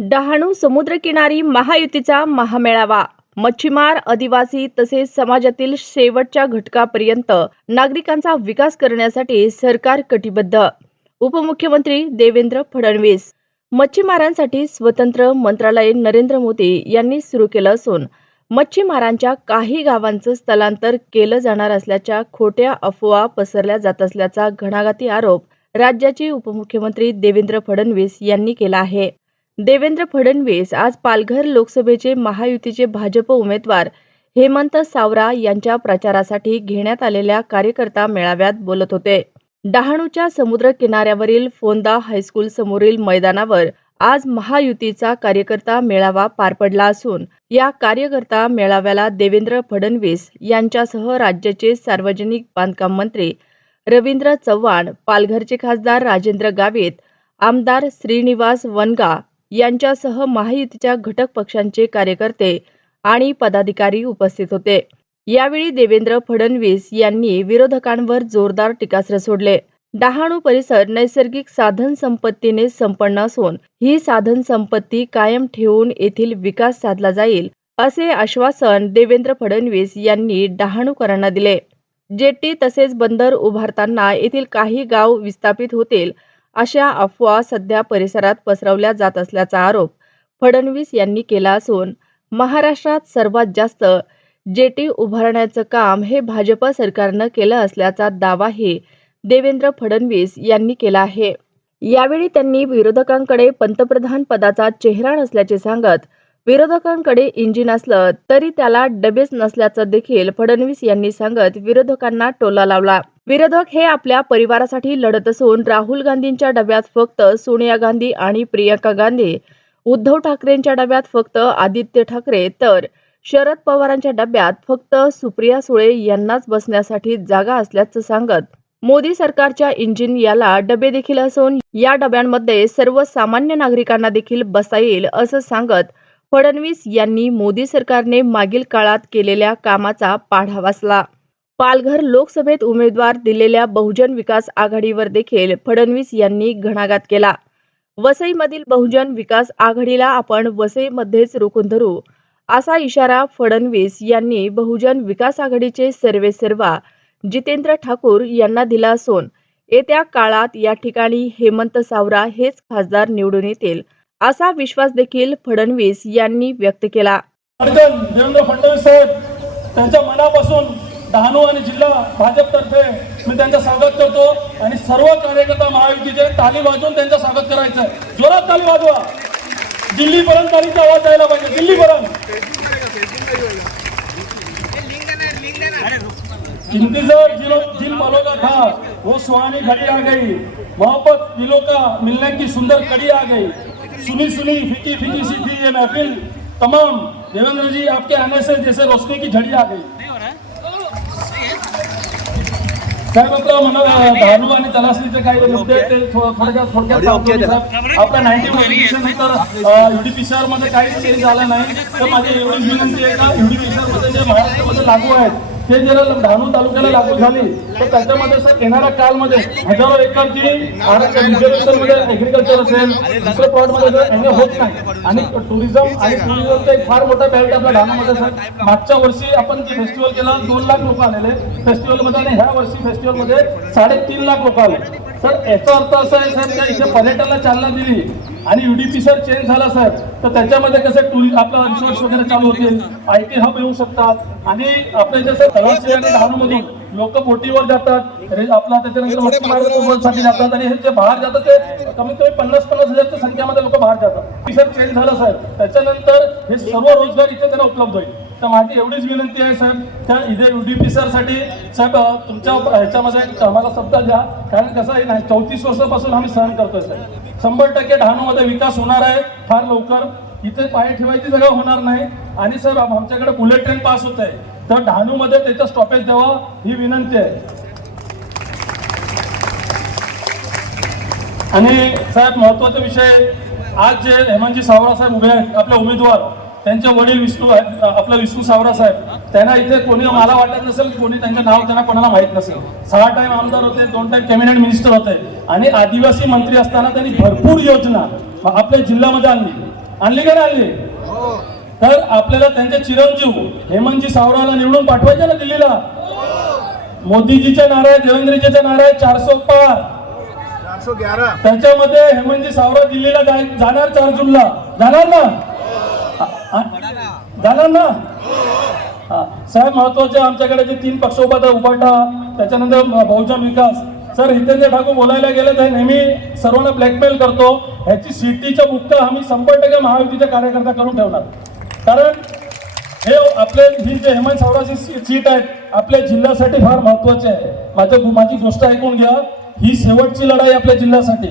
डहाणू समुद्रकिनारी महायुतीचा महामेळावा. मच्छीमार आदिवासी तसेच समाजातील शेवटच्या घटकापर्यंत नागरिकांचा विकास करण्यासाठी सरकार कटिबद्ध. उपमुख्यमंत्री देवेंद्र फडणवीस. मच्छीमारांसाठी स्वतंत्र मंत्रालय नरेंद्र मोदी यांनी सुरू केलं असून मच्छीमारांच्या काही गावांचं स्थलांतर केलं जाणार असल्याच्या खोट्या अफवा पसरल्या जात असल्याचा घणाघाती आरोप राज्याचे उपमुख्यमंत्री देवेंद्र फडणवीस यांनी केला आहे. देवेंद्र फडणवीस आज पालघर लोकसभेचे महायुतीचे भाजप उमेदवार हेमंत सावरा यांच्या प्रचारासाठी घेण्यात आलेल्या कार्यकर्ता मेळाव्यात बोलत होते. डहाणूच्या समुद्र किनाऱ्यावरील फोंदा हायस्कूल समोरील मैदानावर आज महायुतीचा कार्यकर्ता मेळावा पार पडला असून या कार्यकर्ता मेळाव्याला देवेंद्र फडणवीस यांच्यासह राज्याचे सार्वजनिक बांधकाम मंत्री रवींद्र चव्हाण पालघरचे खासदार राजेंद्र गावित आमदार श्रीनिवास वनगा यांच्यासह महायुतीच्या घटक पक्षांचे कार्यकर्ते आणि पदाधिकारी उपस्थित होते. यावेळी देवेंद्र फडणवीस यांनी विरोधकांवर जोरदार टीकास्त्र सोडले. डहाणू परिसर नैसर्गिक साधन संपत्तीने संपन्न असून ही साधन संपत्ती कायम ठेवून येथील विकास साधला जाईल असे आश्वासन देवेंद्र फडणवीस यांनी डहाणूकरांना दिले. जेटी तसेच बंदर उभारताना येथील काही गाव विस्थापित होतील अशा अफवा सध्या परिसरात पसरवल्या जात असल्याचा आरोप फडणवीस यांनी केला असून महाराष्ट्रात सर्वात जास्त जेटी उभारण्याचं काम हे भाजप सरकारनं केलं असल्याचा दावाही देवेंद्र फडणवीस यांनी केला आहे. यावेळी त्यांनी विरोधकांकडे पंतप्रधान पदाचा चेहरा नसल्याचे सांगत विरोधकांकडे इंजिन असलं तरी त्याला डबेच नसल्याचं देखील फडणवीस यांनी सांगत विरोधकांना टोला लावला. विरोधक हे आपल्या परिवारासाठी लढत असून राहुल गांधींच्या डब्यात फक्त सोनिया गांधी आणि प्रियंका गांधी उद्धव ठाकरेंच्या डब्यात फक्त आदित्य ठाकरे तर शरद पवारांच्या डब्यात फक्त सुप्रिया सुळे यांनाच बसण्यासाठी जागा असल्याचं सांगत मोदी सरकारच्या इंजिन याला डबे देखील असून या डब्यांमध्ये सर्व सामान्य नागरिकांना देखील बसता येईल असं सांगत फडणवीस यांनी मोदी सरकारने मागील काळात केलेल्या कामाचा पाढा वाचला. पालघर लोकसभेत उमेदवार दिलेल्या बहुजन विकास आघाडीवर देखील फडणवीस यांनी घणाघात केला. वसईमधील बहुजन विकास आघाडीला आपण वसईमध्येच रोखून धरू असा इशारा फडणवीस यांनी बहुजन विकास आघाडीचे सर्वे सर्वा जितेंद्र ठाकूर यांना दिला असून येत्या काळात या ठिकाणी हेमंत सावरा हेच खासदार निवडून येतील असा विश्वास देखील फडणवीस यांनी व्यक्त केला. देवेंद्र फडणवीस साहेब त्यांच्या मनापासून डहाणू आणि जिल्हा भाजपतर्फे मी त्यांचं स्वागत करतो आणि सर्व कार्यकर्ता महायुतीचे ताली वाजवून त्यांचं स्वागत करायचं आहे जोरात ताली वाजवा. दिल्लीपर्यंत तालीचा आवाज जायला पाहिजे. दिल्लीपर्यंत. इंतजार जिलो जिल पलों का था वो सुहानी घड़ी आ गई. मोहब्बत दिलों का मिलने की सुंदर कड़ी आ गई. सुनी सुनी फीकी फीकी सी थी ये महफिल. तमाम देवेंद्र जी आपके आने से जैसे रोशनी की झड़ी आ गई. साहेब आपलं मला धानू आणि तलासरीचे काही मुद्दे ते? थोडक्यात थोडक्यात सांगतो मी साहेब. आपल्या नाईन्टी वन नंतर युडीपीसीआरमध्ये काहीच चेंज झाला नाही. तर माझी एवढी विनंती आहे का युडीपीसीआरमध्ये जे महाराष्ट्रामध्ये लागू आहेत ते जर डहाणू तालुक्याला लागू झाली तर त्याच्यामध्ये सर येणाऱ्या कालमध्ये हजारो एकरची ऍग्रिकल्चर असेल दुसऱ्या प्लॉटमध्ये होत नाही आणि टुरिझम आणि टुरिझमचा एक फार मोठा बेल्ट आपल्या डहाणूमध्ये सर. मागच्या वर्षी आपण जे फेस्टिवल केलं दोन लाख लोक आलेले फेस्टिवलमध्ये आणि ह्या वर्षी फेस्टिवलमध्ये साडेतीन लाख लोक आले. सर याचा अर्थ असा आहे सर त्या इथे पर्यटनाला चालना दिली आणि युडीपी सर चेंज झाला साहेब तर त्याच्यामध्ये कसं टुरिस्ट आपला रिसॉर्ट्स वगैरे चालू होतील. आय टी हब येऊ शकतात. आणि आपल्या सर तलाशी आणि डहाणूमधून लोक बोटीवर जातात. आपला त्याच्यानंतर मच्छीमारांसाठी जातात आणि हे जे बाहेर जातात ते कमीत कमी पन्नास पन्नास हजारच्या संख्यामध्ये लोक बाहेर जातात. सर चेंज झालं साहेब त्याच्यानंतर हे सर्व रोजगार इथे त्यांना उपलब्ध होईल. तर माझी एवढीच विनंती आहे साहेब. त्या इथे यू डी पी सरसाठी साहेब तुमच्या ह्याच्यामध्ये आम्हाला शब्द द्या. कारण कसं आहे नाही चौतीस वर्षापासून आम्ही सहन करतोय साहेब. शंभर टक्के डहाणूमध्ये विकास होणार आहे फार लवकर. इथे पाय ठेवायची जागा होणार नाही. आणि साहेब आमच्याकडे बुलेट ट्रेन पास होत आहे. तर डहाणूमध्ये त्याचं स्टॉपेज द्यावा ही विनंती आहे. आणि साहेब महत्त्वाचा विषय आज जे हेमंतजी सावरा साहेब उभे आहेत आपले उमेदवार त्यांचे वडील विष्णू आहेत आपला विष्णू सावरा साहेब त्यांना इथे कोणी मला वाटत नसेल कोणी त्यांचं नाव त्यांना कोणाला माहीत नसेल. सहा टाइम आमदार होते दोन टाइम कॅबिनेट मिनिस्टर होते. आणि आदिवासी मंत्री असताना त्यांनी भरपूर योजना आपल्या जिल्ह्यामध्ये आणली. आणली का नाही आणली? तर आपल्याला त्यांचे चिरंजीव हेमंतजी सावराला निवडून पाठवायचे ना दिल्लीला? मोदीजीच्या नारा आहे देवेंद्रजीच्या नारा आहे चारसो पार त्याच्यामध्ये हेमंतजी सावरा दिल्लीला जाणार चार जूनला. जाणार ना? आ- जाणार ना? हा. साहेब महत्त्वाचे आमच्याकडे जे तीन पक्ष उभा उभाटा त्याच्यानंतर बहुजन विकास. सर हितेंद्र ठाकूर बोलायला गेले तर नेहमी सर्वांना ब्लॅकमेल करतो. ह्याची सीटीच्या मुक्त आम्ही शंभर टक्के महायुतीच्या कार्यकर्ता करून ठेवणार. कारण हे आपले ही जे हेमंत सावराची सी- सीट आहेत आपल्या जिल्ह्यासाठी फार महत्त्वाचे आहे. माझ्या माझी गोष्ट ऐकून घ्या. ही शेवटची लढाई आपल्या जिल्ह्यासाठी.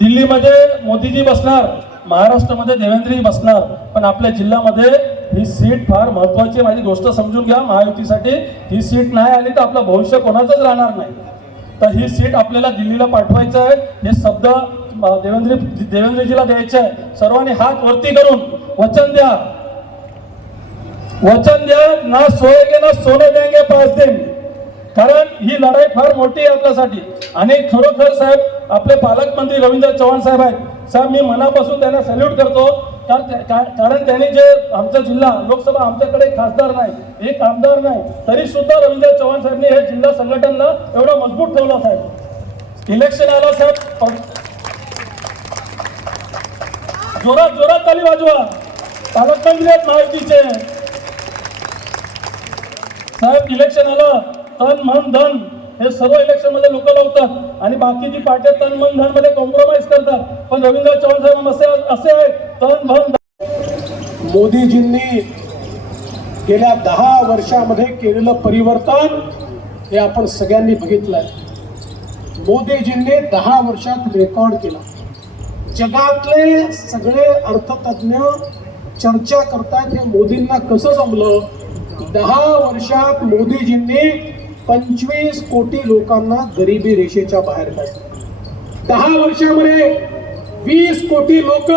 दिल्लीमध्ये मोदीजी बसणार. महाराष्ट्रामध्ये देवेंद्रजी बसणार पण आपल्या जिल्ह्यामध्ये ही सीट फार महत्वाची आहे. माझी गोष्ट समजून घ्या महायुतीसाठी ही सीट नाही आली तर आपलं भविष्य कोणाचंच राहणार नाही. तर ही सीट आपल्याला दिल्लीला पाठवायचं आहे. हे शब्द देवेंद्र देवेंद्रजीला द्यायचे आहे. सर्वांनी हात वरती करून वचन द्या. वचन द्या ना सोयगे ना सोने देंगे पाच दिन. कारण ही लढाई फार मोठी आहे आपल्यासाठी. आणि खरोखर साहेब आपले पालकमंत्री रवींद्र चव्हाण साहेब आहेत. साहेब मी मनापासून त्यांना सॅल्यूट करतो. कारण त्यांनी जे आमचा जिल्हा लोकसभा आमच्याकडे खासदार नाही एक आमदार नाही तरी सुद्धा रवींद्र चव्हाण साहेबने हे जिल्हा संघटनला एवढा मजबूत ठेवला साहेब. इलेक्शन आलं साहेब. जोरात जोरात ताली वाजवा. पालकमंत्री आहेत महायुतीचे. साहेब इलेक्शन आलं. तन मन धन. हे सर्व इलेक्शनमध्ये लोक लावतात आणि बाकीची पाट्या तन मन धनमध्ये कॉम्प्रोमाइज करतात. पण रवींद्र चव्हाण साहेब असे असे तन मन धन. मोदीजींनी गेल्या दहा वर्षामध्ये केलेलं परिवर्तन हे आपण सगळ्यांनी बघितलंय. मोदीजींनी दहा वर्षात रेकॉर्ड केला. जगातले सगळे अर्थतज्ञ चर्चा करतात हे मोदींना कसं जमलं? दहा वर्षात मोदीजींनी पंचवीस कोटी लोकांना गरिबी रेषेच्या बाहेर काढलं. दहा वर्षामध्ये वीस कोटी लोक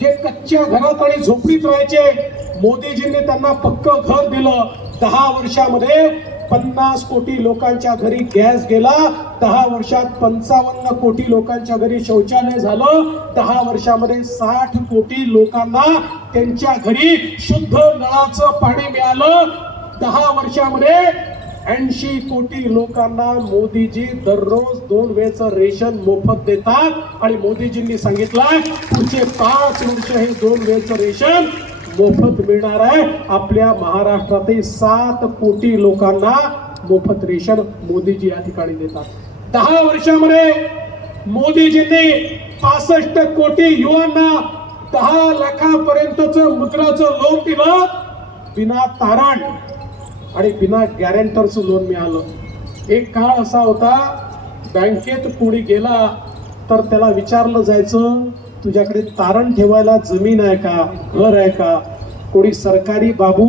जे कच्च्या घरात आणि झोपडीत राहायचे मोदीजींनी त्यांना पक्क घर दिलं. दहा वर्षामध्ये पन्नास कोटी लोकांच्या घरी गॅस गेला. दहा वर्षात पंचावन्न कोटी लोकांच्या घरी शौचालय झालं. दहा वर्षामध्ये साठ कोटी लोकांना त्यांच्या घरी शुद्ध नळाचं पाणी मिळालं. दहा वर्षामध्ये ऐंशी कोटी लोकांना मोदीजी दररोज दोन वेळचं रेशन मोफत देतात. आणि मोदीजींनी सांगितलंय पुढचे पाच वर्ष हे दोन वेळचं रेशन मोफत मिळणार आहे. आपल्या महाराष्ट्रातील सात कोटी लोकांना मोफत रेशन मोदीजी या ठिकाणी देतात. दहा वर्षामध्ये मोदीजींनी पासष्ट कोटी युवांना दहा लाखापर्यंतचं मुद्राचं लोन दिलं. बिना तारण आणि बिना गॅरेंटरचं लोन मिळालं. एक काळ असा होता बँकेत कोणी गेला तर त्याला विचारलं जायचं तुझ्याकडे तारण ठेवायला जमीन आहे का? घर आहे का? कोणी सरकारी बाबू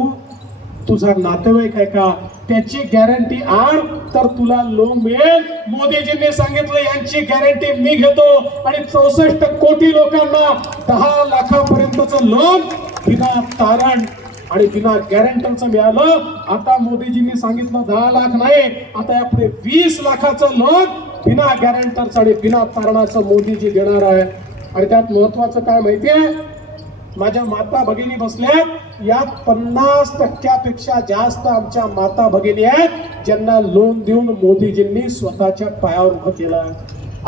तुझा नातेवाईक आहे का? त्याची गॅरंटी आण तर तुला लोन मिळेल. मोदीजींनी सांगितलं यांची गॅरंटी मी घेतो. आणि चौसष्ट कोटी लोकांना दहा लाखापर्यंतचं लोन बिना तारण आणि बिना गॅरंटरचं मिळालं आता मोदीजींनी सांगितलं दहा लाख नाही आता यापुढे वीस लाखाचं लोन बिना गॅरंटरचं आणि बिना तारणाचं मोदीजी देणार आहे. आणि त्यात महत्वाचं काय माहितीये माझ्या माता भगिनी बसल्यात यात पन्नास टक्क्यापेक्षा जास्त आमच्या माता भगिनी आहेत ज्यांना लोन देऊन मोदीजींनी स्वतःच्या पायावर उभं केलं. आहे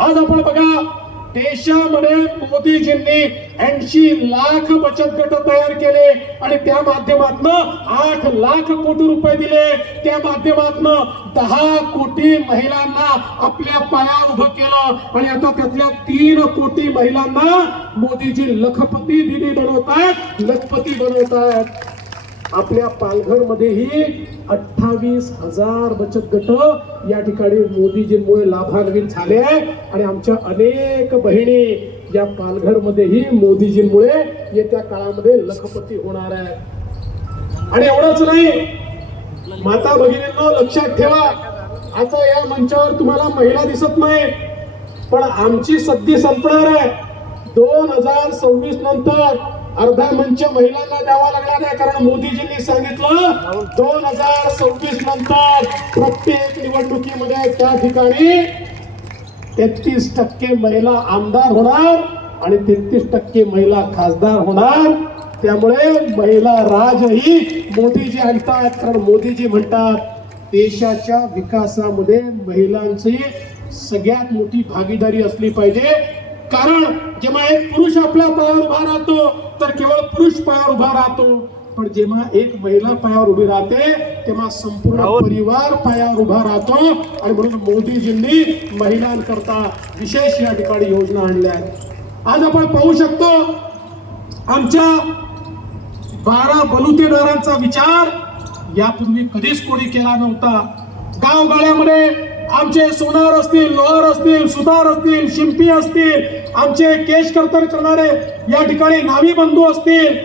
आज आपण बघा देशामध्ये मोदीजींनी ऐंशी लाख बचत गट तयार केले आणि त्या माध्यमातून आठ लाख कोटी रुपये दिले. त्या माध्यमातून दहा कोटी महिलांना आपल्या पाया उभं केलं. आणि आता त्यातल्या तीन कोटी महिलांना मोदीजी लखपती दिदी बनवतायत लखपती बनवतायत. आपल्या पालघर मध्येही अठ्ठावीस हजार बचत गट या ठिकाणी मोदीजींमुळे लाभान्वित झाले आहे. आणि आमच्या अनेक बहिणी या पालघर मध्येही मोदीजींमुळे येत्या काळामध्ये लखपती होणार आहे. आणि एवढंच नाही माता भगिनींना लक्षात ठेवा आता या मंचावर तुम्हाला महिला दिसत नाही पण आमची सद्दी संपणार आहे. दोन हजार सव्वीस नंतर अर्धा मंच महिलांना द्यावा लागला नाही कारण मोदीजींनी सांगितलं दोन हजार सव्वीस नंतर प्रत्येक निवडणुकीमध्ये त्या ठिकाणी तेहतीस टक्के महिला आमदार होणार आणि तेहतीस टक्के महिला खासदार होणार. त्यामुळे महिला राजही मोदीजी आणतात कारण मोदीजी म्हणतात देशाच्या विकासामध्ये महिलांची सगळ्यात मोठी भागीदारी असली पाहिजे. कारण जेव्हा एक पुरुष आपल्या पायावर उभा राहतो तर केवळ पुरुष पायावर उभा राहतो. पण जेव्हा एक महिला पायावर उभी राहते तेव्हा संपूर्ण परिवार पायावर उभा राहतो. आणि म्हणून मोदीजींनी महिलांकरता विशेष या ठिकाणी योजना आणल्या आहेत. आज आपण पाहू शकतो आमच्या बारा बलुतेदारांचा विचार यापूर्वी कधीच कोणी केला नव्हता. गावगाड्यामध्ये आमचे सोनार असतील लोहार असतील सुतार असतील शिंपी असतील आमचे केश कर्तन करणारे या ठिकाणी नावी बंधू असतील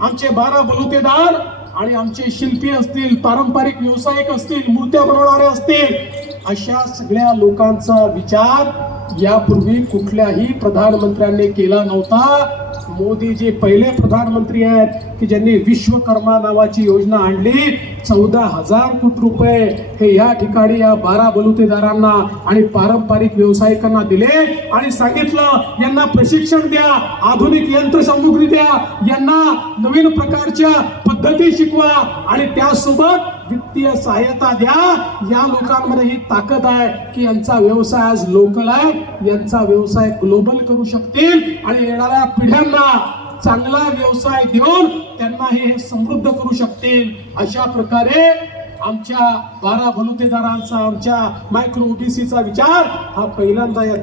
आमचे बारा बलुतेदार आणि आमचे शिल्पी असतील पारंपरिक व्यावसायिक असतील मूर्त्या बनवणारे असतील अशा सगळ्या लोकांचा विचार यापूर्वी कुठल्याही प्रधानमंत्र्यांनी केला नव्हता. मोदी जे पहिले प्रधानमंत्री आहेत की ज्यांनी विश्वकर्मा नावाची योजना आणली. चौदा हजार कोटी रुपये हे या ठिकाणी या बारा बलुतेदारांना आणि पारंपरिक व्यावसायिकांना दिले आणि सांगितलं यांना प्रशिक्षण द्या आधुनिक यंत्रसामुग्री द्या यांना नवीन प्रकारच्या पद्धती शिकवा आणि त्यासोबत वित्तीय सहायता द्या. या लोकांमध्ये ही ताकद आहे की यांचा व्यवसाय आज लोकल आहे. यांचा व्यवसाय ग्लोबल करू शकतील. आणि येणाऱ्या पिढ्यांना चांगला व्यवसाय देऊन त्यांना हे समृद्ध करू शकतील. अशा प्रकारे आमच्या बारा भलुतेदारांचा आमच्या मायक्रो ओबीसीचा विचार हा पहिल्यांदा या